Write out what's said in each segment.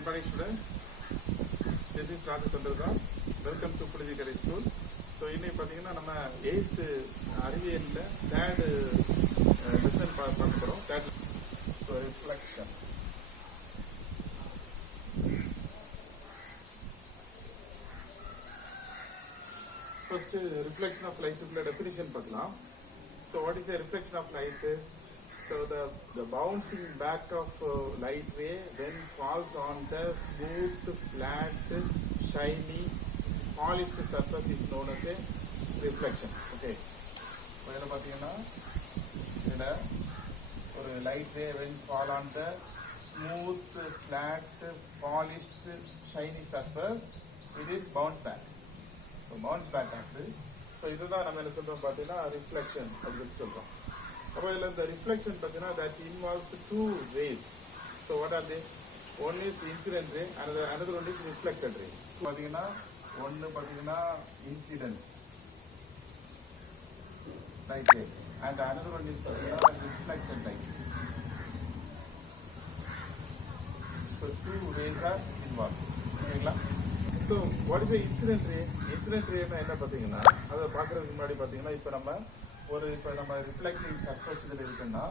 Good morning, students. This is Radha Chandras. Welcome to Pulizikari School. So, இன்னைக்கு பார்த்தீங்கன்னா நம்ம 8th அறிவியல்ல third lesson பார்க்க போறோம். So, reflection. First, reflection of light உள்ள definition பார்க்கலாம். So, what is a reflection of light? So the bouncing back of light ray then falls on the smooth, flat, shiny, polished surface is known as a reflection. Okay. So இத பாத்தீங்கன்னா இதுல ஒரு light ray when fall on the smooth, flat, polished, shiny surface, it is bounce back. So bounce back ஆகுது. So இதுதான் நம்ம என்ன சொல்றோம் பாத்தீங்கன்னா reflection அப்படின்னு சொல்றோம். The reflection that involves two rays. So what are they? One is incident ray, another one is reflected ray. One incident light ray, and another one is reflected light. So two rays are involved. Okay, so what is the incident ray? Incident ray na enna pathina? Adha paakradhukku munadi pathina ipo நம்ம reflecting surface இதில் இருக்குன்னா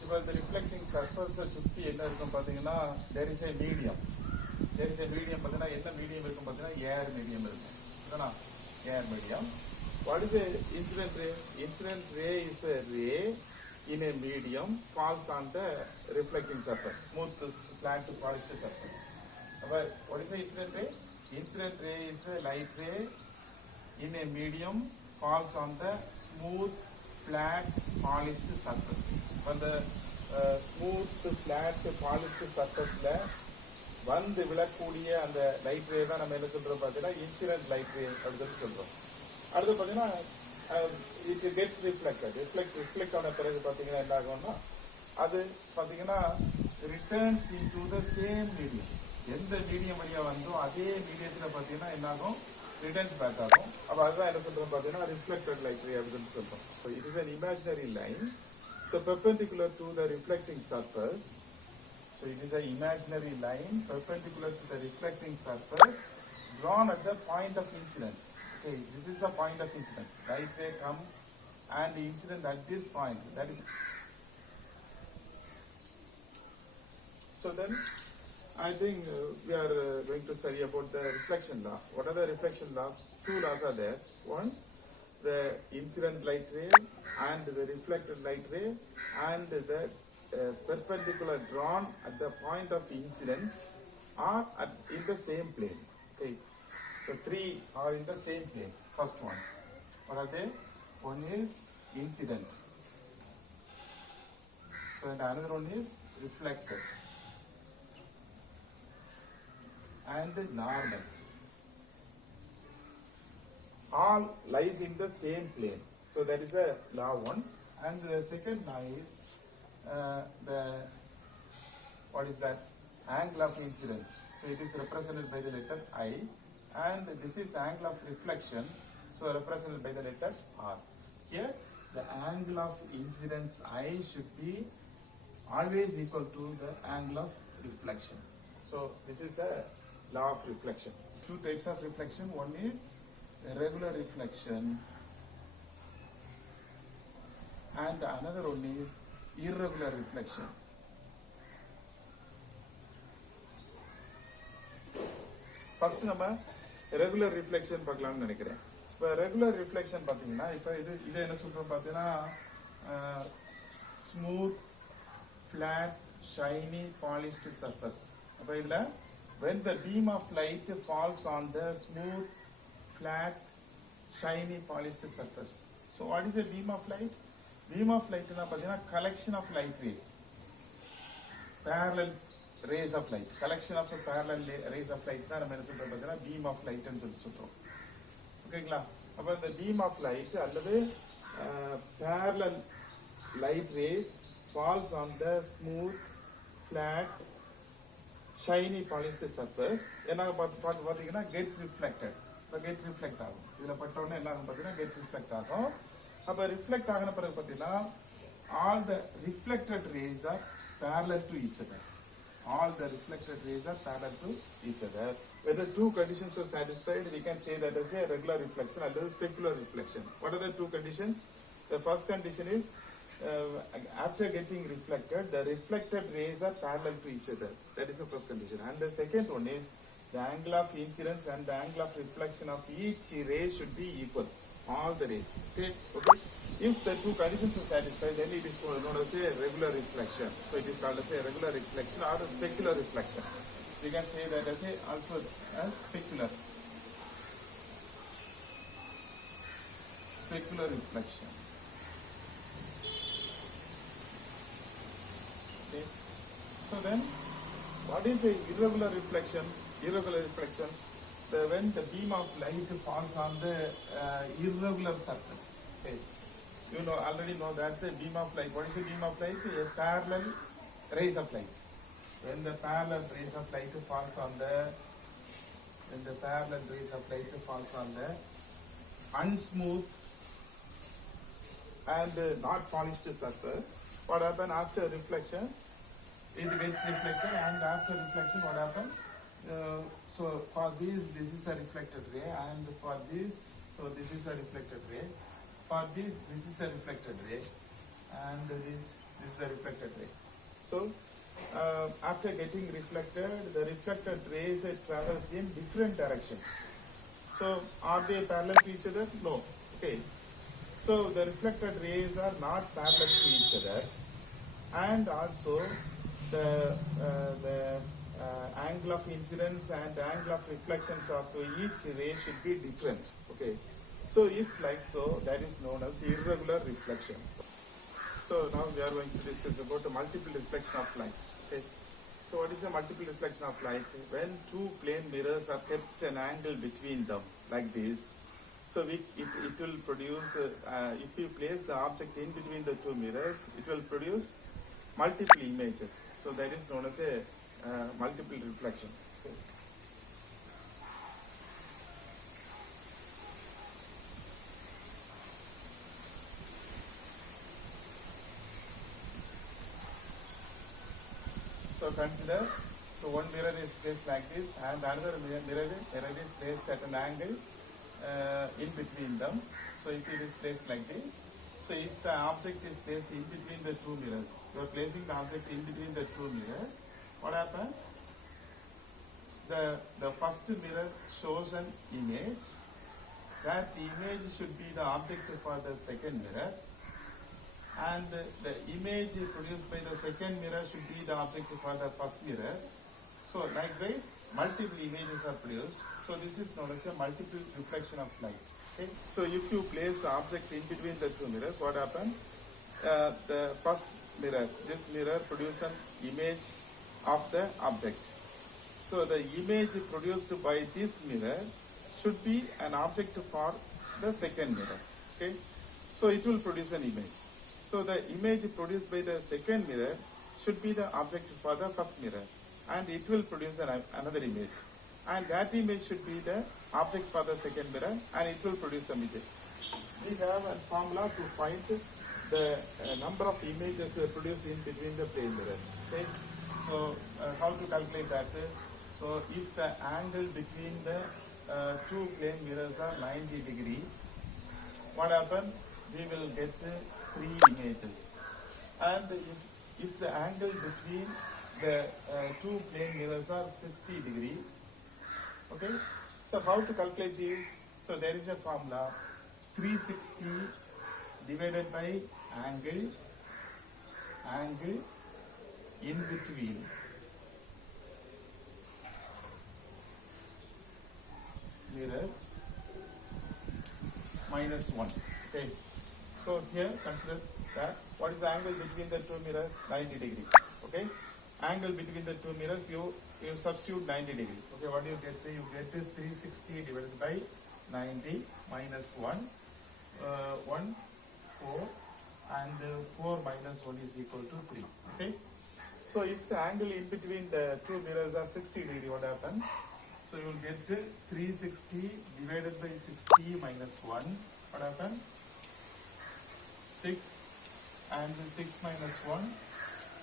இப்போ இந்த reflecting சர்ஃபேஸை சுற்றி என்ன இருக்கும் பார்த்தீங்கன்னா there is a medium பார்த்தீங்கன்னா என்ன மீடியம் இருக்கும் பார்த்தீங்கன்னா ஏர் மீடியம் இருக்கும் இதுதானா air medium. What is a incident ray? Incident ray is a ray in a medium falls on the reflecting surface, smooth, flat, polished surface. What is the incident ray? Incident ray is a light ray in a medium falls on the smooth, flat, polished surface. When the smooth, flat, polished surface la வந்து விழக்கூடிய அந்த light ரே தான் நம்ம என்ன சொல்றோம் பார்த்தீங்கன்னா incident light ரே அப்படின்னு சொல்றோம். அடுத்து பார்த்தீங்கன்னா இட் கெட்ஸ் ரிஃப்ளெக்ட் ஆன பிறகு பார்த்தீங்கன்னா என்ன ஆகும்னா அது பார்த்தீங்கன்னா returns into the same medium. எந்த மீடியம் வழியா வந்தோ அதே மீடியத்தில் பார்த்தீங்கன்னா என்ன ஆகும்? Returns back ஆகும். அப்ப அதுதான் என்ன சொல்றோம் பார்த்தீங்கன்னா reflected light ray அப்படின்னு சொல்றோம். So it is an imaginary line, so perpendicular to the reflecting surface. So it is an imaginary line perpendicular to the reflecting surface drawn at the point of incidence. Okay, this is the point of incidence. Light ray come and the incident at this point. That is. So then I think we are going to study about the reflection laws. What are the reflection laws? Two laws are there. One, the incident light ray and the reflected light ray and the perpendicular drawn at the point of incidence are in the same plane. Okay. So three are in the same plane. First one. What are they? One is incident. So and another one is reflected. And the normal. All lies in the same plane. So that is a law one. And the second law is what is that? Angle of incidence. So it is represented by the letter I. And this is angle of reflection. So represented by the letter R. Here the angle of incidence I should be always equal to the angle of reflection. So this is a law of reflection. Two types of reflection. One is regular reflection and another one is irregular reflection. First நம்ம regular reflection பார்க்கலாம்னு நினைக்கிறேன். இப்போ regular reflection பார்த்தீங்கன்னா இப்போ இது என்ன சொல்றோம் பார்த்தீங்கன்னா smooth, flat, shiny, polished surface. அப்போ இதுல when the beam of light falls on the smooth, flat, shiny, polished surface. So what is a beam of light? Beam of light na pathina collection of light rays. Parallel rays of light. Collection of parallel rays of light na நம்ம என்ன சொல்றோம் பாத்தீங்கன்னா beam of light ன்னு சொல்லி சொல்றோம். ஓகேங்களா? அப்ப இந்த beam of light அல்லது parallel light rays falls on the smooth, flat, shiny, polished surface. என்ன பாத்தீங்கன்னா get reflected. இப்ப get reflect ஆகும். இதுல பட்ட உடனே என்ன ஆகும் பாத்தீங்கன்னா get reflect ஆகும். அப்ப reflect ஆகின பிறகு பாத்தீங்கன்னா all the reflected rays are parallel to each other. all the reflected rays are parallel to each other. Whether two conditions are satisfied, we can say that as a regular reflection or a specular reflection. What are the two conditions? The first condition is after getting reflected, the reflected rays are parallel to each other. That is the first condition. And the second one is the angle of incidence and the angle of reflection of each ray should be equal. All the rays. Okay. If the two conditions are satisfied, then it is known as a regular reflection. So it is called as a regular reflection or a specular reflection. We can say that as also as specular reflection. Okay. So then, what is a irregular reflection? Irregular reflection, when the beam of light falls on the irregular surface. Okay. You already know that the beam of light. What is the beam of light? A parallel rays of light. When the parallel rays of light falls on the unsmooth and not polished surface, what happens after reflection? It gets reflected, and after reflection, what happens? So for this is a reflected ray, and for this, so this is a reflected ray. For this is a reflected ray, and this is the reflected ray. So after getting reflected, the reflected rays travels in different directions. So are they parallel to each other? No. Okay. So the reflected rays are not parallel to each other, and also the angle of incidence and the angle of reflections of each ray should be different. Okay. So if like so, that is known as irregular reflection. So now we are going to discuss about the multiple reflection of light. Okay. So what is the multiple reflection of light? When two plane mirrors are kept an angle between them like this, so it will produce, if you place the object in between the two mirrors, it will produce multiple images. So that is known as a multiple reflection. Okay. So consider, so one mirror is placed like this, and another mirror is placed at an angle in between them. So if it is placed like this, so if the object is placed in between the two mirrors, you are placing the object in between the two mirrors, what happens? The first mirror shows an image. That image should be the object for the second mirror, and the image produced by the second mirror should be the object for the first mirror. So likewise, multiple images are produced. So this is known as a multiple reflection of light. Okay. So if you place the object in between the two mirrors, what happens? The first mirror, this mirror produces an image of the object. So the image produced by this mirror should be an object for the second mirror. Okay. So it will produce an image. So the image produced by the second mirror should be the object for the first mirror, and it will produce another image. And that image should be the object for the second mirror, and it will produce a image. We have a formula to find the number of images produced in between the plane mirrors. Okay. So how to calculate that? So if the angle between the two plane mirrors are 90 degrees, what happens? We will get 3 images. And if the angle between the two plane mirrors are 60 degrees, okay. So how to calculate this? So there is a formula: 360 divided by angle in between mirror minus 1. Okay. So here consider that what is the angle between the two mirrors? 90 degrees. Okay. Angle between the two mirrors, you substitute 90 degrees. Okay. What do you get? You get 360 divided by 90 minus 1. 1, 4, and 4 minus 1 is equal to 3. Okay. So if the angle in between the two mirrors are 60 degrees, what happens? So you will get 360 divided by 60 minus 1. What happens? 6, and 6 minus 1,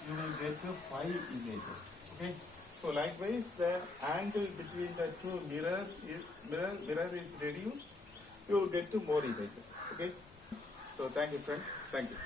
you will get 5 images. Okay. So likewise, the angle between the two mirrors mirror is reduced. You will get to more images. Okay. So thank you, friends. Thank you.